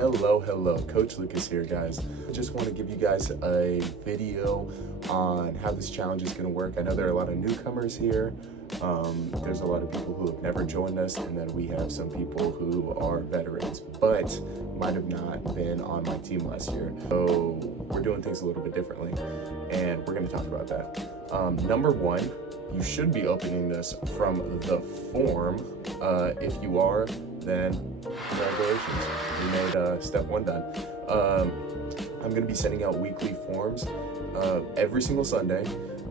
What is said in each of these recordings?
Hello, Coach Lucas here, guys. I just want to give you guys a video on how this challenge is going to work. I know there are a lot of newcomers here. There's a lot of people who have never joined us, and then we have some people who are veterans, but might have not been on my team last year. So we're doing things a little bit differently, and we're going to talk about that. Number one, you should be opening this from the form. If you are, then congratulations, you made step one done. I'm going to be sending out weekly forms every single Sunday,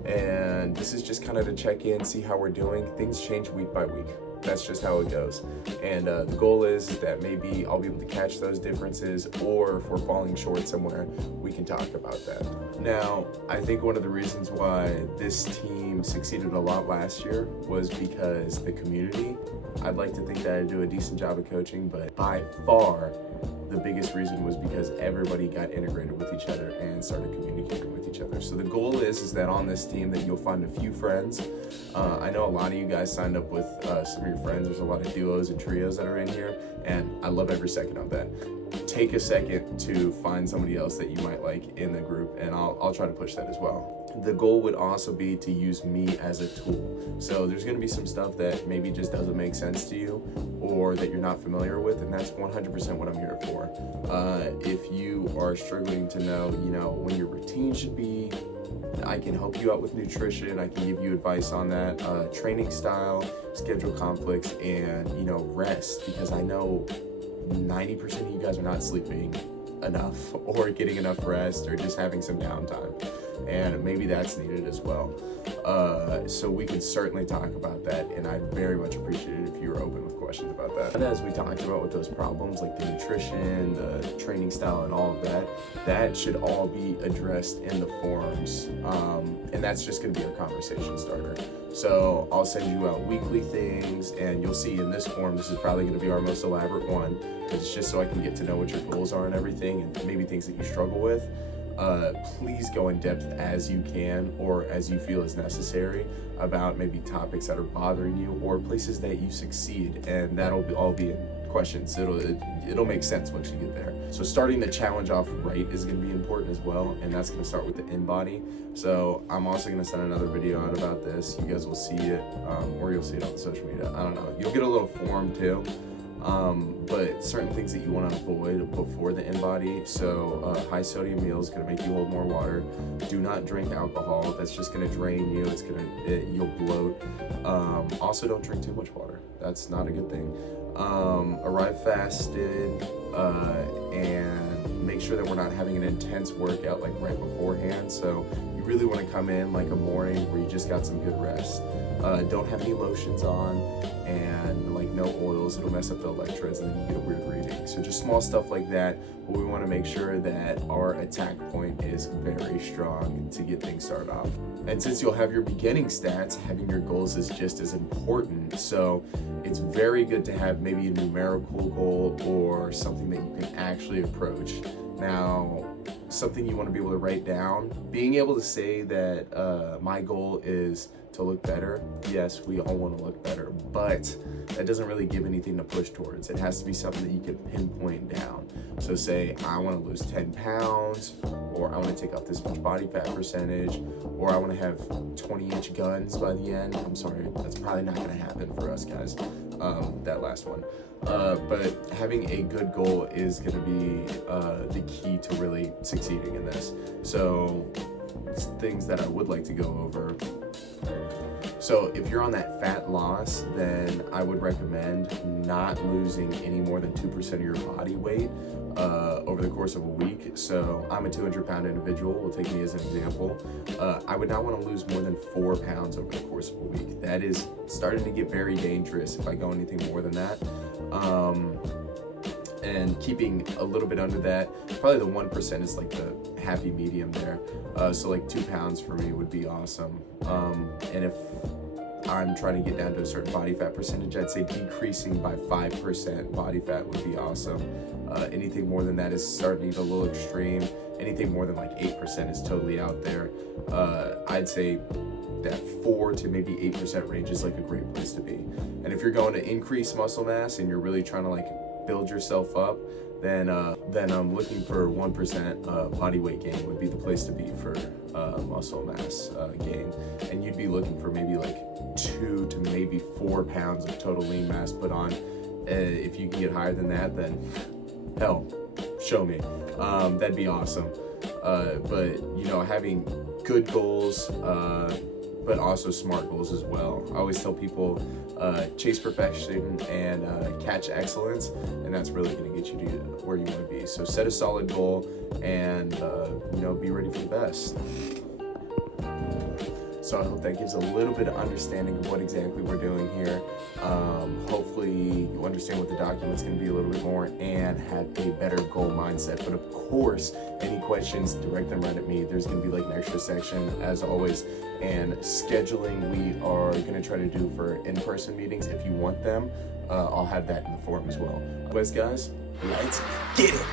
and this is just kind of to check in, see how we're doing. Things change week by week. That's just how it goes. And the goal is that maybe I'll be able to catch those differences, or if we're falling short somewhere, we can talk about that. Now, I think one of the reasons why this team succeeded a lot last year was because the community. I'd like to think that I do a decent job of coaching, but by far, the biggest reason was because everybody got integrated with each other and started communicating with each other. So the goal is that on this team that you'll find a few friends. I know a lot of you guys signed up with some of your friends. There's a lot of duos and trios that are in here, and I love every second of that. Take a second to find somebody else that you might like in the group, and I'll try to push that as well. The goal would also be to use me as a tool. So there's going to be some stuff that maybe just doesn't make sense to you, or that you're not familiar with, and that's 100% what I'm here for. If you are struggling to know, when your routine should be, I can help you out with nutrition. I can give you advice on that, training style, schedule conflicts, and rest, because I know 90% of you guys are not sleeping enough, or getting enough rest, or just having some downtime, and maybe that's needed as well. So we can certainly talk about that, and I'd very much appreciate it if you were open with questions about that. And as we talked about with those problems, like the nutrition, the training style, and all of that, that should all be addressed in the forums, and that's just going to be our conversation starter. So I'll send you out weekly things, and you'll see in this form, this is probably going to be our most elaborate one, because it's just so I can get to know what your goals are and everything, and maybe things that you struggle with. Please go in depth as you can, or as you feel is necessary, about maybe topics that are bothering you, or places that you succeed, and that'll all be in questions. It'll make sense once you get there. So starting the challenge off right is going to be important as well, and that's going to start with the InBody. So I'm also going to send another video out about this. You guys will see it, or you'll see it on social media. I don't know. You'll get a little form too. But certain things that you want to avoid before the InBody. So high sodium meal is going to make you hold more water. Do not drink alcohol. That's just going to drain you. You'll bloat. Also, don't drink too much water. That's not a good thing. Arrive fasted, and make sure that we're not having an intense workout like right beforehand. So you really want to come in like a morning where you just got some good rest. Don't have any lotions on, and like no oils. It'll mess up the electrodes, and then you get a weird reading. So just small stuff like that, but we want to make sure that our attack point is very strong to get things started off. And since you'll have your beginning stats, having your goals is just as important. So it's very good to have maybe a numerical goal, or something that you can actually approach. Now, something you want to be able to write down, being able to say that my goal is to look better. Yes, we all want to look better, but that doesn't really give anything to push towards. It has to be something that you can pinpoint down. So say, I want to lose 10 pounds, or I want to take off this much body fat percentage, or I want to have 20-inch guns by the end. I'm sorry, that's probably not going to happen for us guys, that last one. But having a good goal is going to be the key to really succeeding in this. So things that I would like to go over. So if you're on that fat loss, then I would recommend not losing any more than 2% of your body weight over the course of a week. So I'm a 200-pound individual. We'll take me as an example. I would not want to lose more than 4 pounds over the course of a week. That is starting to get very dangerous if I go anything more than that. And keeping a little bit under that, probably the 1% is like the happy medium there. So like 2 pounds for me would be awesome. And if I'm trying to get down to a certain body fat percentage, I'd say decreasing by 5% body fat would be awesome. Anything more than that is starting to get a little extreme. Anything more than like 8% is totally out there. I'd say that 4 to maybe 8% range is like a great place to be. And if you're going to increase muscle mass and you're really trying to like build yourself up, then I'm looking for 1% body weight gain would be the place to be for muscle mass gain. And you'd be looking for maybe like 2 to maybe 4 pounds of total lean mass put on. If you can get higher than that, then hell, show me. That'd be awesome. But you know, having good goals, but also smart goals as well. I always tell people, chase perfection and catch excellence, and that's really going to get you to where you want to be. So set a solid goal and you know, be ready for the best. So I hope that gives a little bit of understanding of what exactly we're doing here. Hopefully you understand what the document's going to be a little bit more and have a better goal mindset. But of course, any questions, direct them right at me. There's going to be like an extra section as always. And scheduling, we are going to try to do for in-person meetings. If you want them, I'll have that in the form as well. Otherwise, guys, let's get it.